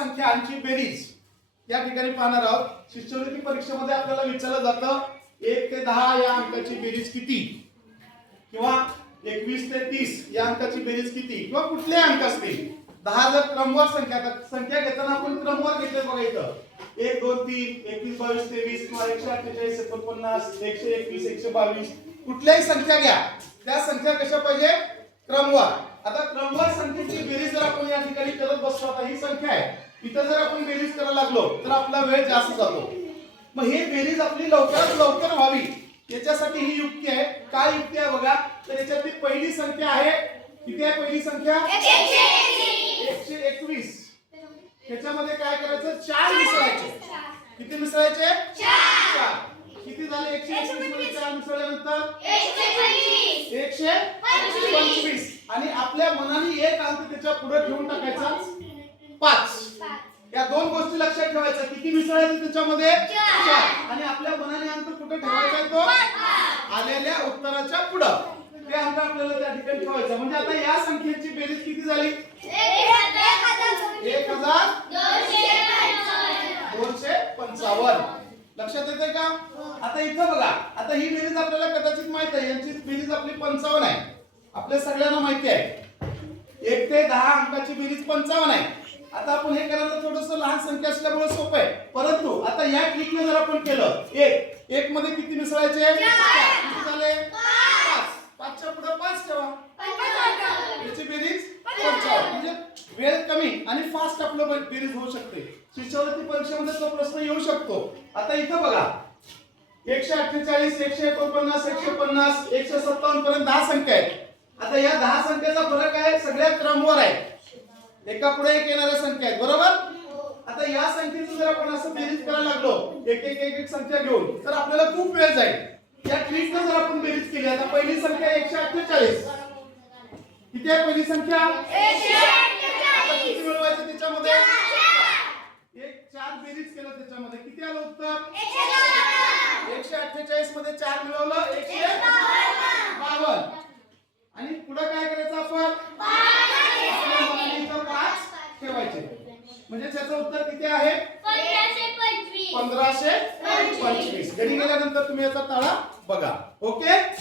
संख्यांची बेरीज. या ठिकाणी पाहणार आहोत शिष्यवृत्ती परीक्षेमध्ये आपल्याला विचारलं जातं एक ते दहा या अंकाची बेरीज किती? किंवा एकवीस ते तीस या अंकाची बेरीज किती? किंवा कुठले अंक असतील? दहा जर क्रमवार संख्या संख्या घेताना आपण क्रमवार घेतले बघा इथं. एक दोन तीन एकवीस बावीस तेवीस किंवा एकशे अठ्ठेचाळीस एकोणपन्नास एकशे एकवीस एकशे बावीस. कुठल्याही संख्या घ्या. त्या संख्या कशा पाहिजे? क्रमवार. आता क्रमवार संख्येची बेरीज जर आपण या ठिकाणी करत बसलो आता ही संख्या आहे. इथं जर आपण बेरीज करायला लागलो तर आपला वेळ जास्त जातो. मग हे बेरीज आपली लवकरात लवकर व्हावी याच्यासाठी ही युक्ती आहे. काय युक्ती आहे बघा? तर याच्यातली पहिली संख्या आहे किती आहे पहिली संख्या? एकशे एकवीस. त्याच्यामध्ये काय करायचं? चार मिसळायचे. किती मिसळायचे? चार. किती झाले? एकशे एकवीसमध्ये चार मिसळल्यानंतर? एकशे पंचवीस. आणि आपल्या मनाने एक अंक त्याच्या पुढे ठेवून टाकायचा. पाच. या दोन गोष्टी लक्षात ठेवायच्या. किती मिसळायचे त्याच्यामध्ये चार. आणि आपल्या मनाने अंक कुठे ठेवायचा तो? आलेल्या उत्तराच्या पुढं. ते अंक आपल्याला त्या ठिकाणी ठेवायचा. म्हणजे आता या संख्येची बेरीज किती झाली? एक हजार दोनशे पंचावन्न. लक्षात येते का? आता इथं बघा. आता ही बेरीज आपल्याला कदाचित माहीत आहे. यांची बेरीज आपली पंचावन्न आहे. आपल्या सगळ्यांना माहिती आहे. एक ते दहा अंकाची बेरीज पंचावन्न आहे. आता आपण हे करायला थोडस लहान संख्या असल्यामुळे सोपं आहे. परंतु आता या ट्रिकने जर आपण केलं एक एक मध्ये किती मिसळायचे. किती झाले? पाच. पाचच्या पुढे पाच ठेवा. याची बेरीज म्हणजे वेळ कमी आणि फास्ट आपलं बेरीज होऊ शकते. शिष्यवृत्ती परीक्षेमध्ये तो प्रश्न येऊ शकतो. आता इथं बघा. एकशे अठ्ठेचाळीस एकशे एकोणपन्नास एकशे पन्नास एकशे सत्तावन्न पर्यंत दहा संख्या आहेत. आता या दहा संख्येचा फरक आहे सगळ्या क्रमवर आहे. एका पुढे एक येणाऱ्या संख्या आहेत बरोबर? आता या संख्येचं जर आपण असं बेरीज करायला लागलो एक एक एक एक संख्या घेऊन तर आपल्याला खूप वेळ जाईल. या ट्रिकनं जर आपण बेरीज केली आता पहिली संख्या एकशे अठ्ठेचाळीस. किती आहे पहिली संख्या? किती मिळवायचं त्याच्यामध्ये? एक चार बेरीज केलं त्याच्यामध्ये. किती आलं उत्तर? एकशे अठ्ठेचाळीसमध्ये चार मिळवलं एकशे बावन्न आणि पुढे काय करायचं आपण आपल्या मनाने इथं पाच ठेवायचे म्हणजे त्याचं उत्तर किती आहे? पंधराशे पंचवीस. घरी गेल्यानंतर तुम्ही याचा ताळा बघा. ओके?